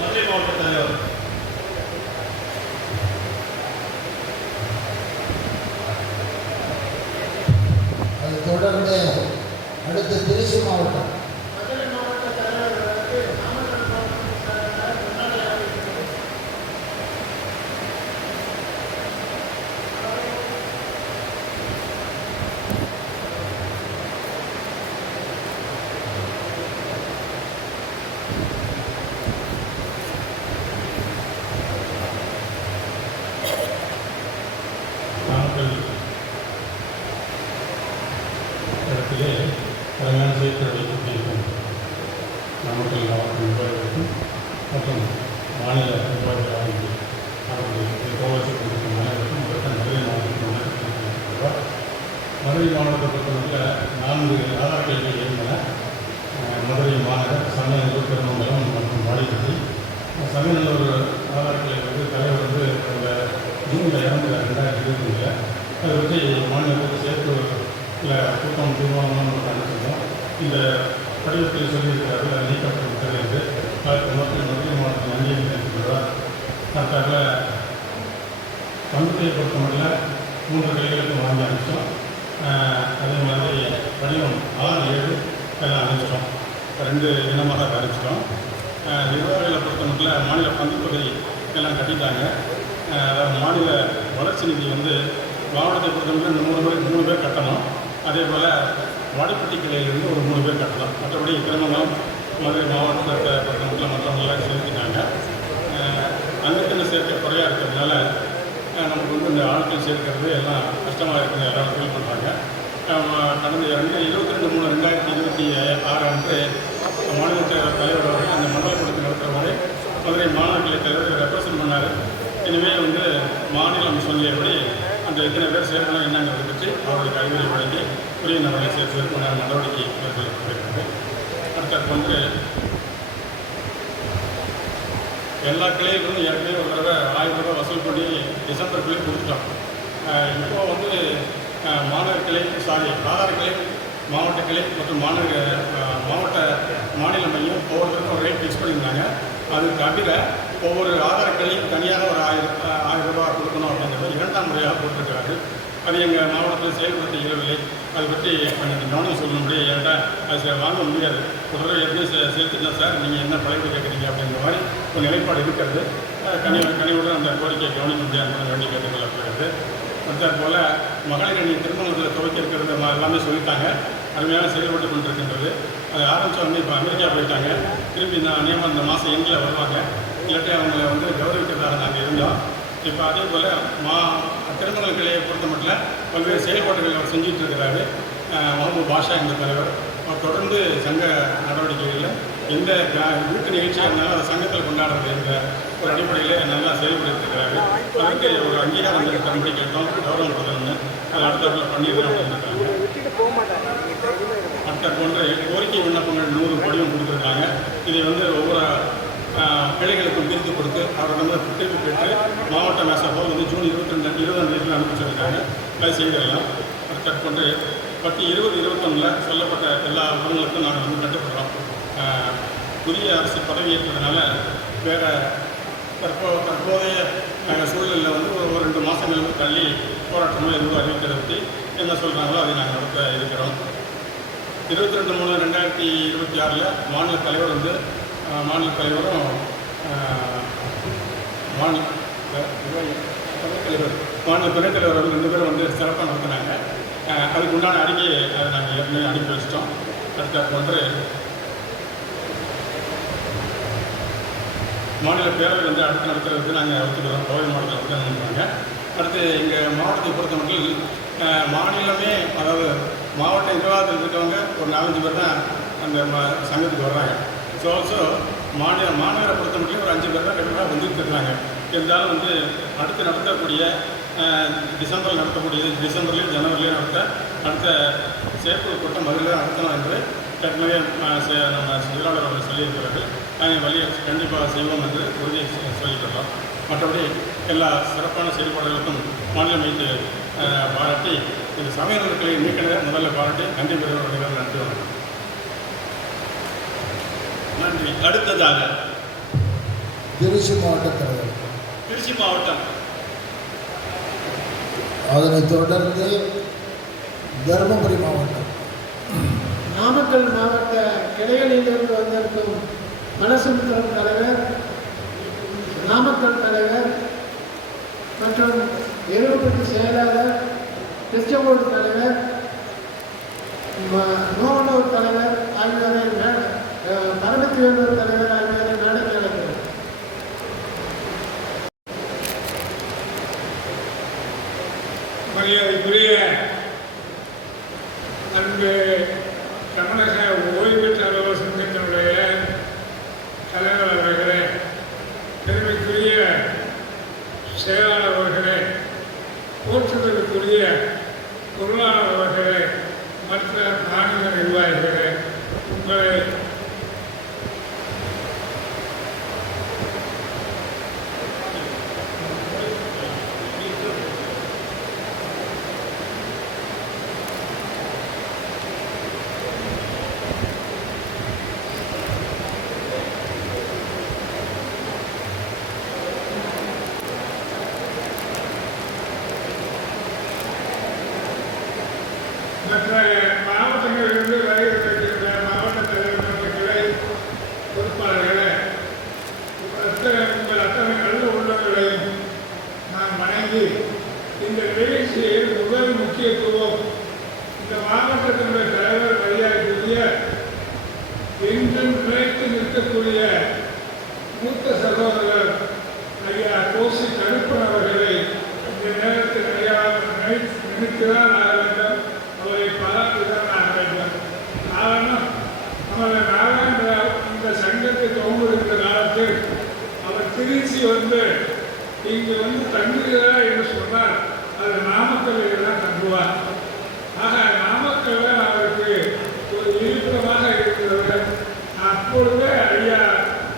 மதுரை மாவட்ட தலைவர் அதை தொடர்ந்து அடுத்த திருச்சி மாவட்டம் இடத்திலே தலைமையான செயற்குழுவை கூட்டியிருக்கும் நாமக்கல் மாவட்ட நிர்வாகிகளுக்கும் மற்றும் மாநில நிர்வாகிகளாக அவர்கள் கோவாசி கொண்டிருக்கும் அனைவருக்கும் மதுரை மாவட்டத்தில் மதுரை மாவட்டத்தை பொறுத்தவரையில் 4 ஆதார் கேள்விகள் இருந்தன. மதுரை மாநகர், சமயநல்லூர், திருமங்கலம் மற்றும் வாடிப்பட்டி. சமயநல்லூர் ஆதார் கேள்வி தலைவர் வந்து அந்த ஜூனில் இறந்து 2025 அதை வச்சு மாநிலத்தில் சேர்த்து கூட்டம் தீர்மானம் அனுப்பிச்சிருந்தோம். இந்த படிவத்தில் சொல்லியிருக்கிறாரு நீக்கப்பட்டு என்று அதற்கு மக்கள் மதுரை மாவட்டத்தில் நன்றி தெரிவித்துள்ளார். அதற்காக பங்குத்தையை பொறுத்த மட்டும் 3 கைகளுக்கும் வாங்கி அனுப்பிச்சோம். அதே மாதிரி படிவம் 6, 7 எல்லாம் அனுப்பிச்சிட்டோம். 2 தினமாக அனுப்பிச்சிட்டோம். நிர்வாகிகளை பொறுத்த மட்டும் மாநில பங்குத்தொகை எல்லாம் கட்டிட்டாங்க. அதாவது மாநில வளர்ச்சி நிதி வந்து மாவட்டத்தை பொறுத்த மட்டும் 3 பேர் கட்டணும். அதே போல் வாடிப்பட்டி கிளையிலிருந்து ஒரு 3 பேர் கட்டலாம். மற்றபடி திருமங்கலம் மதுரை மாவட்டத்தை பொறுத்த மட்டும் மற்றவங்களாம் சேர்த்துட்டாங்க. அங்கத்தின சேர்க்கை குறையாக இருக்கிறதுனால நமக்கு வந்து இந்த ஆட்கள் சேர்க்கிறது எல்லாம் கஷ்டமாக இருக்குன்னு எல்லோரும் ஃபீல் பண்ணுறாங்க. கடந்த 22/3/2026 அன்று மாநில தலைவர் அவர்கள் அந்த மண்டல கூட்டத்தில் நடத்துகிறவரை மதுரை மாநில கிளை தலைவர் ரெப்ரசன்ட் பண்ணார். எனவே வந்து மாநிலம் சொல்லியபடி அந்த எத்தனை பேர் சேர்க்கணும் என்னங்கிறத பற்றி அவர்களுக்கு அறிவுரை வழங்கி உரிய நபர்களை சேர்ப்பதற்கு நடவடிக்கை மேற்கொள்ளப்பட்டிருக்கிறது. அடுத்தது வந்து எல்லா கிளைகளும் ஏற்கனவே ஒரு தடவை 1000 ரூபாய் வசூல் பண்ணி டிசம்பருக்குள்ளே கொடுத்துட்டோம். இப்போது வந்து மாநகர கிளை ஆதார கிளை, மாவட்ட கிளை மற்றும் மாவட்ட மாநில மையம் ஒவ்வொருத்தருக்கும் ஒரு ரேட் ஃபிக்ஸ் பண்ணியிருந்தாங்க. அது தவிர ஒவ்வொரு ஆதார கிளையும் தனியாக ஒரு 1000 ரூபாய் கொடுக்கணும் அப்படிங்கிறது 2ஆம் முறையாக போட்டிருக்கிறாரு. அது எங்கள் மாவட்டத்தில் செயல்படுத்த இயலவில்லை. அதை பற்றி கொஞ்சம் கவனம் சொல்லணும்படி ஏன்டா அது வாங்க முடியாது. ஒரு தடவை ஏற்கனவே சேர்த்துக்கலாம் சார், நீங்கள் என்ன பழைய கேட்குறீங்க அப்படிங்கிற மாதிரி ஒரு நிலைப்பாடு இருக்கிறது. கனிவுடன் அந்த கோரிக்கையை கவனிக்க முடியாது வேண்டி கேட்டுக்கொள்ளப்படுகிறது. அதே போல் மகளிர் அணி திருமணத்தில் துவக்கி இருக்கிறது எல்லாமே சொல்லிட்டாங்க. அருமையாக செயல்பட்டு கொண்டிருக்கின்றது. அதை ஆரம்பித்தவங்க இப்போ அமெரிக்கா போயிட்டாங்க. திரும்பி நியமனம் இந்த மாதம் எண்டில் வருவாங்க. இல்லாட்டி அவங்களை வந்து கௌரவிக்கிறதாக நாங்கள் இருந்தோம். இப்போ அதே போல் திருமண கிளையை பொறுத்த மட்டும் பல்வேறு செயல்பாடுகள் அவர் செஞ்சுட்டு இருக்கிறாரு. முகமது பாஷா என்ற தலைவர் அவர் தொடர்ந்து சங்க நடவடிக்கைகளில் எந்த வீட்டு நிகழ்ச்சியாக இருந்தாலும் அதை சங்கத்தில் கொண்டாடுறது என்ற ஒரு அடிப்படையில் நல்லா செயல்படுத்திருக்கிறாரு. அதுக்கு ஒரு அங்கீகாரம் தரும்படி கேட்டோம், கௌரவம் கொடுக்கணும்னு அதை அடுத்த பண்ணிடுறோம் அப்படின்னு அடுத்த போன்ற கோரிக்கை விண்ணப்பங்கள் 100 படிவம் கொடுத்துருக்காங்க. இதை வந்து ஒவ்வொரு கிளைகளுக்கும் பிரித்து கொடுத்து அவர்கள் திருப்பி பெற்று மாவட்ட மேசப்போ வந்து ஜூன் 22 அனுப்பி சொல்லியிருக்காங்க. அதை செய்திடலாம். அடுத்த போன்று 10/20/21 சொல்லப்பட்ட எல்லா விவரங்களுக்கும் நாங்கள் வந்து கட்டுப்படுறோம். புதிய அரசு பதவியேற்றதுனால வேறு தற்போதைய சூழ்நிலையில் வந்து ஒரு 2 மாதங்களுக்கு தள்ளி போராட்டமும் எதுவும் அறிவிக்கிறத பற்றி என்ன சொல்கிறாங்களோ அதை நாங்கள் நடத்த இருக்கிறோம். 22/3/2026 மாநில தலைவர் வந்து மாநில தலைவரும் மாநில துணைத் தலைவர் 2 பேரும் வந்து சிறப்பாக நடத்தினாங்க. அதுக்கு உண்டான அறிக்கையை அதை நாங்கள் ஏற்கனவே அனுப்பி வச்சிட்டோம். அடுத்த போன்று மாநில பேரவை வந்து அடுத்து நடத்துறதுக்கு நாங்கள் ஒத்துக்கிறோம். கோவை மாவட்டத்தில் வந்து நினைக்கிறாங்க. அடுத்து எங்கள் மாவட்டத்தை பொறுத்த மட்டும் மாநிலமே, அதாவது மாவட்ட நிர்வாகத்தில் இருக்கவங்க ஒரு 4-5 பேர் தான் அந்த சங்கத்துக்கு வர்றாங்க. ஸோ ஆல்சோ மாநகரை பொறுத்த மட்டும் ஒரு 5 பேர் தான் கண்டிப்பாக வந்துட்டு இருக்கிறாங்க. இருந்தாலும் வந்து அடுத்து நடத்தக்கூடிய டிசம்பரில் நடத்தக்கூடியது, டிசம்பர்லேயும் ஜனவரிலேயும் அடுத்த செயற்குழு கூட்டம் மதுரையில் நடத்தலாம் என்று ஏற்கனவே நம்ம செயலாளர் அவர்கள் சொல்லியிருக்கிறார்கள். வழியை கண்டிப்பாக செய்வோம் என்று உறுதி சொல்லிக்கிறோம். மற்றபடி எல்லா சிறப்பான செயல்பாடுகளுக்கும் மாநில மீது பாராட்டி இந்த சமயநூல்களை நீக்கின முதல்ல பாராட்டி நன்றி பெறுவர்கள். நன்றி, வணக்கம். நன்றி. அடுத்ததாக திருச்சி மாவட்ட தலைவர். திருச்சி மாவட்டம். அதனைத் தொடர்ந்து தருமபுரி மாவட்டம். நாமக்கல் மாவட்ட கிளைகளிலிருந்து வந்திருக்கும் மனசுமித்திரம் தலைவர், நாமக்கல் தலைவர் மற்றும் எருவுப்பட்டி செயலாளர், திருச்செங்கோடு தலைவர், நோவனூர் தலைவர் ஆகியோரை, பரமத்திவேலூர் தலைவர் ஆகியோரை மேடைக்கு அழைக்கிறோம். மரியாதைக்குரிய அன்பு தமிழக ஓய்வு பெற்ற அலுவலர் சங்கத்தினுடைய தலைவர் அவர்களே, பெருமைக்குரிய செயலாளர் அவர்களே, போற்றுதலுக்குரிய பொருளாளர் அவர்களே, மற்ற மாநில நிர்வாகிகளே, உங்களை மற்ற மாவட்டங்களிலிருந்து வருகை தருகின்ற மாவட்ட தலைவர் மன்ற கிளை பொறுப்பாளர்களே, உங்கள் அத்தனை நல்ல உள்ளங்களையும் நான் வணங்கி இந்த நிகழ்ச்சியில் முதல் முக்கியத்துவம் இந்த மாவட்டத்தினுடைய தலைவர் மரியாதைக்குரிய என்றும் நிலைத்து நிற்கக்கூடிய மூத்த சகோதரர் ஐயா கோசி கருப்பன் அவர்களை இந்த நேரத்தில் ஐயா நினைத்துதான் ஆக வேண்டும், அவரை பாராட்டுதான் ஆக வேண்டும். காரணம், நமது நாராயணராவ் இந்த சங்கத்தை துவங்குகின்ற காலத்தில் அவர் திருச்சி இங்கு தங்குகிறார் என்று சொன்னால் அது நாமக்கல்லில் தான் தங்குவார். ஆக நாமக்கல்ல அவருக்கு ஒரு இருப்பிடமாக இருக்கிறவர். அப்பொழுதே ஐயா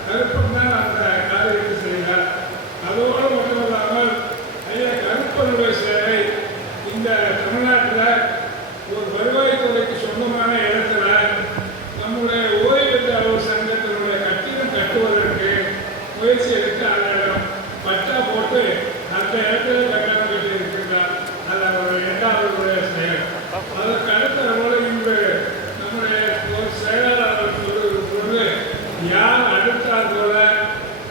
கருப்பன் தான் அந்த காரியத்தை செய்தார். அதோடு மட்டுமல்லாமல் ஐயா கருப்பனுடைய சேவை இந்த தமிழ்நாட்டில் ஒரு வருவாய்த்துறைக்கு சொந்தமான இடத்துல நம்முடைய ஓய்வு பெற்ற அலுவலர் சங்கத்தினுடைய கட்டிடம் கட்டுவதற்கு முயற்சி எடுத்து அதனிடம் பட்டா போட்டு அந்த இடத்துல கட்டணம் கட்டி இருக்கின்றார். அது அவருடைய இரண்டாவது செயல். அதற்கு அடுத்த இன்று நம்முடைய ஒரு செயலாளர் சொல்வது பொழுது யார் அடுத்தார் போல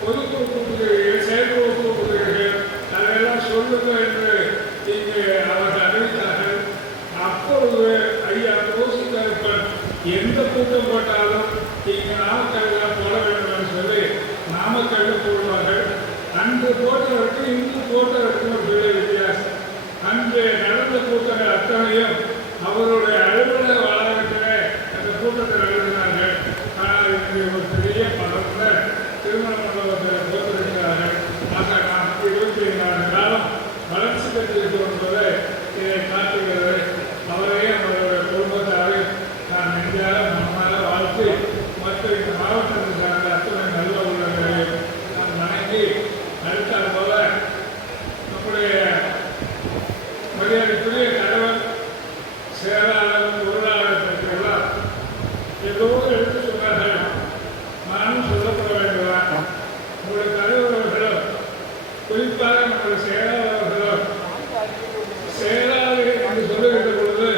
பொதுக்குழு கூட்டுகிறீர்கள், செயற்குழு கூட்டுகிறீர்கள், அதையெல்லாம் சொல்லுங்கள் என்று இங்கு அவர்கள் அறிவித்தார்கள். அப்பொழுது ஐயா கோசி கருப்பன் எந்த கூட்டம் போட்டாலும் இங்கு நாமக்கல்ல போட வேண்டும் என்று சொல்லி நாமக்கல்ல போடுவார்கள். அன்று போட்டவருக்கு இன்று போட்டவருக்கு ஒரு பெரிய வித்தியாசம். அன்று நடந்த கூட்டங்கள் அத்தனையும் அவருடைய அலுவலக வளாகத்திலே அந்த கூட்டத்தை நடத்தினார்கள். ஆனால் இன்று ஒரு பெரிய பலர்ந்த திருமண மண்டபத்தில் போட்டிருக்கிறார்கள். ஆக நாம் 25 ஆண்டு காலம் வளர்ச்சி பெற்றிருக்கிறோம் என்பதை இதை காட்டுகிறது. அவரையும் அவருடைய குடும்பத்தாரையும் நான் நெஞ்சால மனமால வாழ்த்து மற்ற இந்த மாவட்டத்தை சார்ந்த அத்தனை நல்ல உள்ளங்களையும் நான் வணங்கி அடுத்தால் போல நம்முடைய மரியாதைக்குரிய தலைவர், செயலாளர், பொருளாளர் பற்றியெல்லாம் ஏதோ எடுத்து சொன்னார்கள். நானும் சொல்லப்பட வேண்டுதான். உங்களுடைய தலைவர் அவர்களும் குறிப்பாக நம்முடைய செயலாளர் அவர்களும் செயலாளர் என்று சொல்லுகின்ற பொழுது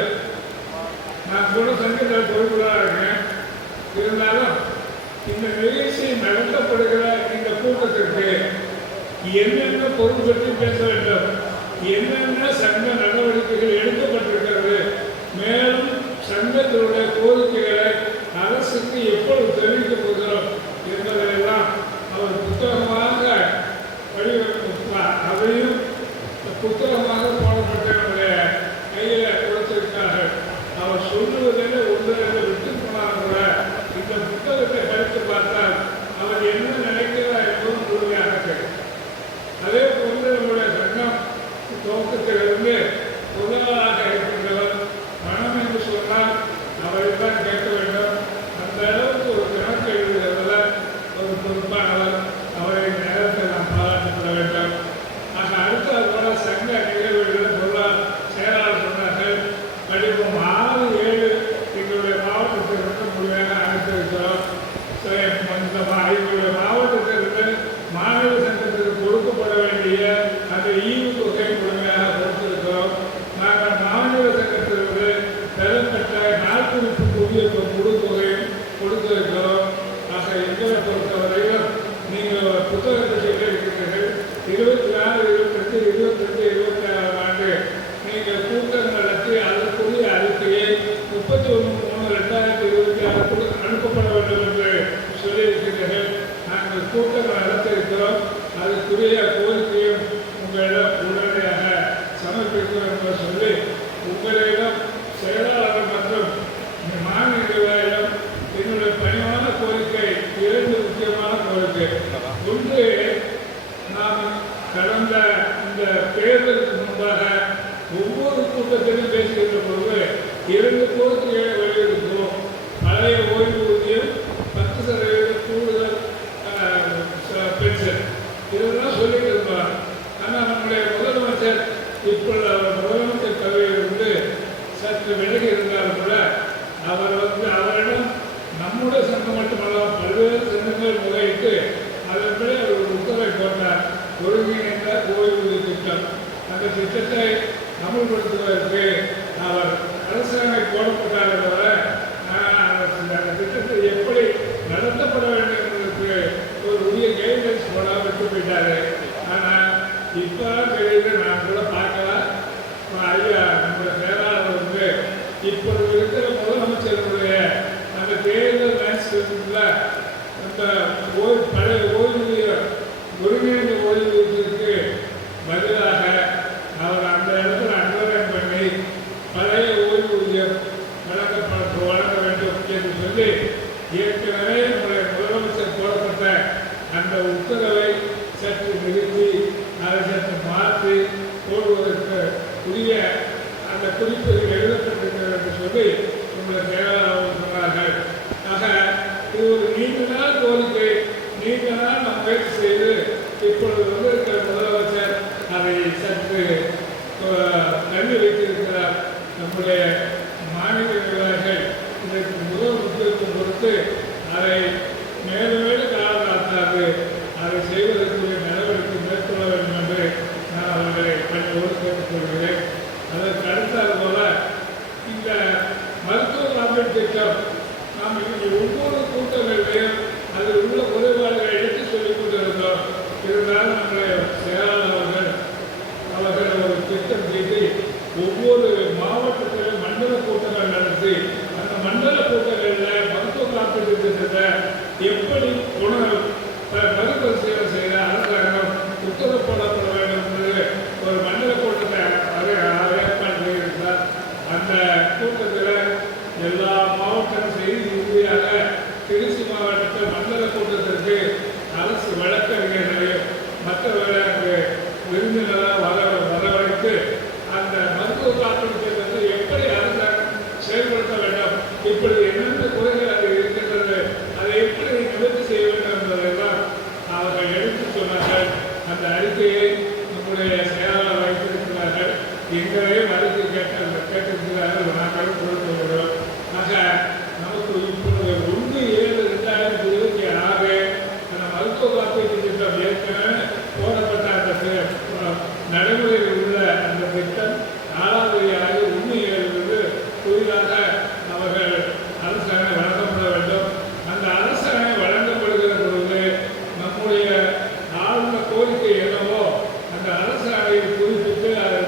நான் கூட சங்கத்தில் பொறுப்புள்ளாக இருக்கேன். இருந்தாலும் இந்த நிகழ்ச்சி நடத்தப்படுகிற இந்த கூட்டத்திற்கு என்னென்ன பொருள் பற்றி பேச வேண்டும், என்னென்ன சங்க நடவடிக்கைகள் எடுக்கப்பட்டிருக்கிறது, மேலும் சங்கத்தினுடைய கோரிக்கைகளை அரசுக்கு எப்பொழுது தெரிவிக்கப் போகிறோம் என்பதையெல்லாம் அவர் புத்தகமாக வடிவமைப்பார். அதையும் புத்தகமாக போடப்பட்ட நம்முடைய கையில் கொடுத்திருக்கிறார்கள். அவர் சொல்லுவதில் ஒன்றில் விட்டு போனாலும் கூட இந்த புத்தகத்தை படித்து பார்த்தால் அவர் என்ன நினைக்கிறார் என்பதும் முழுமையாக தெரியும். அதே போன்று நம்முடைய சங்கம் துவக்கத்திலிருந்து பொருளாளராக இருக்கின்றவர் பணம் என்று சொன்னால் அவரை தான் கேட்க வேண்டும். அந்த அளவுக்கு ஒரு கணக்கு எழுதுகிறதுல ஒரு பொறுப்பானவர், அவரை நேரத்தில் நாம் பாராட்டப்பட வேண்டும். ஆக அடுத்தது போல சங்க நிகழ்வுகள் செயலாளர் சொன்னார்கள். படிப்போம் 6, 7 எங்களுடைய மாவட்டத்திற்கு முழுமையாக அனுப்பியிருக்கிறோம். எங்களுடைய மாவட்டத்திற்கு மாநில சங்கத்திற்கு கொடுக்கப்பட வேண்டிய அந்த ஈவு தொகை முழுமையாக கொடுத்திருக்கிறோம். நாங்கள் மாநில சங்கத்திற்கு பெறப்பட்ட நாட்குறிப்பு குழு தொகையும் கொடுத்திருக்கிறோம். ஆக எங்களை பொறுத்தவரையில் நீங்கள் புத்தகத்தை இருக்கிறீர்கள். 24, 28, 22, 26 ஆண்டு நீங்கள் கூட்டம் நடத்தி அதற்குரிய அறிக்கையை 31/3/2026 அனுப்பப்பட வேண்டும் என்று சொல்லியிருக்கிறீர்கள். நாங்கள் கூட்டம் நடத்தியிருக்கிறோம். அதுக்குரிய கோரிக்கையும் உங்களிடம் உடனடியாக சமர்ப்பிக்கிறோம் என்று சொல்லி உங்களிடம் செயலாளர் மற்றும் மாநில நிர்வாகிடம் என்னுடைய பணிவான கோரிக்கை 2 முக்கியமான கோரிக்கை. ஒன்று, நாம் கடந்த இந்த தேர்தலுக்கு முன்பாக ஒவ்வொரு கூட்டத்திலும் பேசுகின்ற பொழுது 2 கோரிக்கைகளை வலியுறுத்துவோம். பழைய ஓய்வூதியம், 10% கூடுதல் பென்ஷன், இதெல்லாம் சொல்லிட்டு இருப்பார். ஆனால் நம்முடைய முதலமைச்சர் இப்பொழுது அவர் முதலமைச்சர் பதவியிலிருந்து சற்று விலகி இருந்தாலும் கூட அவரிடம் நம்முடைய சங்கம் மட்டுமல்ல பல்வேறு சங்கங்கள் முறையிட்டு அதன்படி அவர் ஒரு உத்தரவை போட்டார். ஒருங்கிணைந்த ஓய்வூதிய திட்டம். அந்த திட்டத்தை அமல்படுத்துவதற்கு அவர் அரசாணை போடப்பட்டார் தவிர அந்த திட்டத்தை எப்படி நடத்தப்பட வேண்டும் என்பதற்கு ஒரு உரிய கைட்லைன்ஸ் போடாமல் விட்டு போயிட்டாரு. ஆனால் இப்போ தெரியுது, நான் கூட பார்க்கலாம். ஐயா நம்முடைய செயலாளர் இப்பொழுது இருக்கிற முதலமைச்சருடைய அந்த தேர்தல் மேட்ச்ல அந்த பழைய ஓய்வூதிய ஒருங்கிணைந்த ஓய்வூதியத்திற்கு பதிலாக அவர் அந்த இடத்துல அண்டர்லைன் பண்ணி பழைய ஓய்வூதியம் வழங்க வேண்டும் என்று சொல்லி ஏற்கனவே நம்முடைய முதலமைச்சர் போடப்பட்ட அந்த உத்தரவை சற்று நிறுத்தி அதை சற்று மாற்றி போடுவதற்கு உரிய அந்த குறிப்புகள் எழுதப்பட்டிருக்கிறது என்று சொல்லி நம்முடைய செயலாளர் சொன்னார்கள். ஆக இது ஒரு நீண்ட நாள் கோரிக்கை. நீண்ட நாள் நாம் முயற்சி செய்து இப்பொழுது வந்திருக்கிற முதலமைச்சர் அதை சற்று தள்ளி வைத்திருக்கிறார். நம்முடைய மாநில நிர்வாகிகள் இதற்கு முதல் முக்கியத்துவம் கொடுத்து அதை மேலும் மேலும் காலத்தாக்காது அதை செய்வதற்குரிய நடவடிக்கை மேற்கொள்ள வேண்டும் என்று நான் அவர்களை பணியோடு கேட்டுக்கொள்கிறேன். அதற்கு அடுத்தது போல இந்த மருத்துவ காப்பீடு திட்டம் நாம் இன்னைக்கு ஒவ்வொரு கூட்டங்களிலையும் அதில் உள்ள குறைபாடுகளை எடுத்து சொல்லிக் கொண்டிருந்தோம். இருந்தாலும் நம்முடைய செயலாளர் அவர்கள் ஒரு திட்டம் தீட்டி ஒவ்வொரு மாவட்டத்திலும் மண்டல கூட்டங்கள் நடத்தி அந்த மண்டல கூட்டங்களில் மருத்துவ காப்பீடு திட்டத்தை எப்படி மறுபரிசீலனை செய்த அரசாங்கம் உத்தரவு போடப்பட வேண்டும் என்று ஒரு மண்டல கூட்டத்தை ஏற்பாடு செய்திருந்தார். அந்த கூட்டத்தில் எல்லா மாவட்டம் செய்தி இறுதியாக திருச்சி மாவட்டத்தில் மண்டல கூட்டத்திற்கு அரசு வழக்கறிஞர்களையும் மற்றவர்களுக்கு விருந்தினராக வரவழைத்து அந்த மருத்துவ காப்பீடு திட்டத்தை எப்படி அரசாங்கம் செயல்படுத்த வேண்டும், இப்படி என்னென்ன குறைகள் அது இருக்கின்றது, அதை எப்படி நிவர்த்தி செய்ய வேண்டும் என்பதெல்லாம் அவர்கள் எடுத்து சொன்னார்கள். அந்த அறிக்கையை நம்முடைய செயலாளர் வைத்திருக்கிறார்கள். எங்களையும் அறிக்கை கேட்டிருக்கிறார்கள். நாங்கள் கொடுத்துள்ளோம். ஆக நமக்கு இப்பொழுது 1/7/2026 அந்த மருத்துவ காப்பீட்டு திட்டம் ஏற்கனவே போடப்பட்ட அந்த நடைமுறையில் உள்ள அந்த திட்டம் 4வது 1/7 புதிதாக அவர்கள் அரசாணை வழங்கப்பட வேண்டும். அந்த அரசாணை வழங்கப்படுகிற பொழுது நம்முடைய ஆழ்ந்த கோரிக்கை என்னவோ அந்த அரசாணையை குறிப்பிட்டு அதை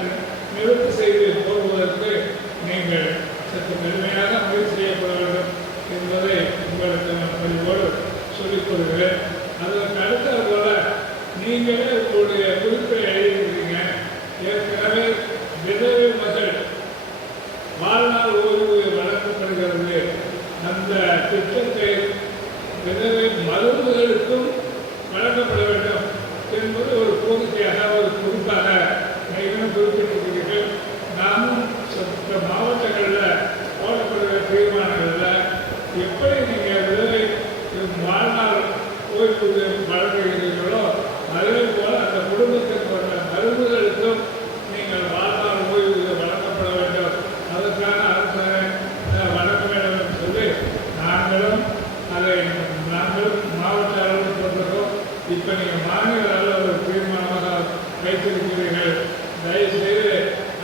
நிவர்த்தி செய்து போடுவதற்கு நீங்கள் சற்று கடுமையாக முயற்சி செய்யப்பட வேண்டும் என்பதை உங்களுக்கு நான் பதிவோடு சொல்லிக் கொள்கிறேன். அதற்கு அடுத்தது போல நீங்களே உங்களுடைய குறிப்பை எழுதியிருக்கிறீங்க. ஏற்கனவே விதவை மகள் வாழ்நாள் ஓய்வூதியம் வழங்கப்படுகிறது. அந்த திட்டத்தை விதவை மருந்துகளுக்கும் வழங்கப்பட வேண்டும் என்பது ஒரு கோரிக்கையாக ஒரு குறிப்பாக நீங்கள் குறிப்பிட்டிருக்கிறீர்கள். நாமும் மாவட்டங்களில் போடப்படுகிற தீர்மானங்களில் எப்படி நீங்கள் விதவை வாழ்நாள் ஓய்வூதியம் பழகுகிறீர்களோ அதே போல அந்த குடும்பத்திற்கு வந்த மருந்துகளுக்கும் நீங்கள் வாழ்நாள் ஓய்வு வழங்கப்பட வேண்டும். அதற்கான அரசரை வழங்க வேண்டும் என்று சொல்லி நாங்களும் மாவட்ட அளவில் சொல்கிறோம். இப்போ நீங்கள் மாநில அளவில் ஒரு தீர்மானமாக வைத்திருக்கிறீர்கள். தயவுசெய்து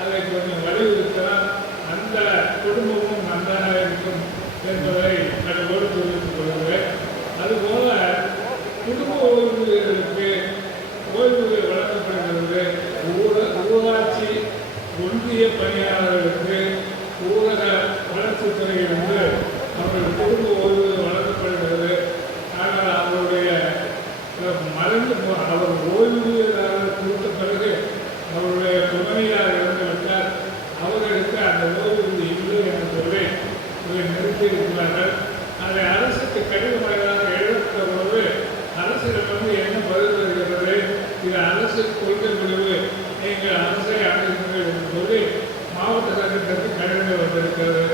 அதை கொஞ்சம் வலியுறுத்தினால் அந்த குடும்பமும் நன்றாக இருக்கும் என்பதை கடவுளோடு தெரிவித்துக் கொள்கிறேன். அதுபோல குடும்ப ஓய்வூதியர்களுக்கு ஓய்வூதிய வழங்கப்படுகிறது. ஊராட்சி ஒன்றிய பணியாளர்களுக்கு ஊரக வளர்ச்சித்துறையிலிருந்து அவர்கள் குடும்ப ஓய்வூதியம் வழங்கப்படுகிறது. ஆனால் அவருடைய மறைந்து அவர் ஓய்வூதியதாரர் கொடுத்த பிறகு அவருடைய துணைவியார் இறந்துவிட்டார். அவர்களுக்கு அந்த ஓய்வூதியம் இல்லை என்று சொல்லி இதை நிறுத்தியிருக்கிறார்கள். அதை அரசுக்கு கடிதமாக எழுத்த பொழுது அரசிடம் என்ன பதில் வருகிறது? இது அரசு கொள்கை முடிவு, நீங்கள் அரசை அணுகுங்கள் என்று சொல்லி மாவட்ட சங்கத்திற்கு கடிதம் வந்திருக்கிறது.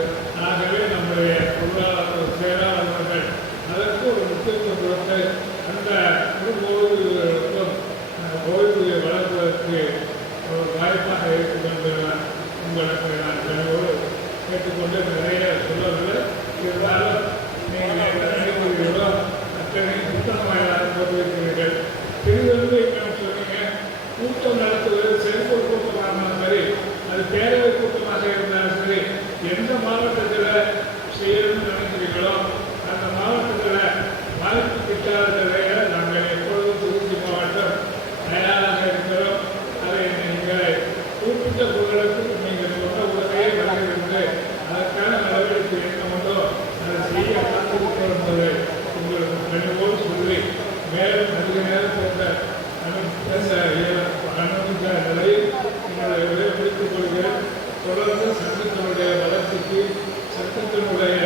ஆகவே நம்முடைய பொருளாதார செயலாளர்கள் அதற்கு ஒரு முக்கியத்துவம் கொடுத்து அந்த குடும்ப ஓய்வூதியர்களுக்கும் ஓய்வூதிய வழங்குவதற்கு ஒரு வாய்ப்பாக இருக்கும் என்று உங்களுக்கு நான் கனிவோடு கேட்டுக்கொண்டு நிறைய சொல்லவில்லை. இருந்தாலும் நீங்கள் நினைக்கிறீர்களோ அத்தனை புத்தகமாக போட்டிருக்கிறீர்கள். திருவிழந்து என்னன்னு சொன்னீங்க, கூட்டம் நடத்துவது செல்போன் கூட்டமாக இருந்தாலும் சரி, அது பேரவை கூட்டமாக இருந்தாலும் சரி, எந்த மாவட்டத்தில் செய்யணும்னு நினைக்கிறீங்களோ அந்த மாவட்டத்தில் வாய்ப்பு கிட்டாததை நாங்கள் எப்பொழுதும் திருச்சி மாவட்டம் தயாராக இருக்கிறோம். அதை நீங்கள் குறிப்பிட்ட பொருளுக்கு நீங்கள் சொன்ன உடனே வருகிறது. அதற்கான நடவடிக்கை என்ன உண்டோ அதை செய்ய காத்திருக்கிறோம் என்பதை உங்களுக்கு கண்டிப்போடு சொல்லி மேலும் அதிக நேரம் போன்ற அனுமதித்த நிலையில் உங்களை விடைபிடித்துக் கொள்கிறேன். தொடர்ந்து சங்கத்தினுடைய வளர்ச்சிக்கு சங்கத்தினுடைய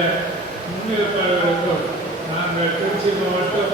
முன்னேற்பாடுகளுக்கும் நாங்கள் திருச்சி மாவட்டம்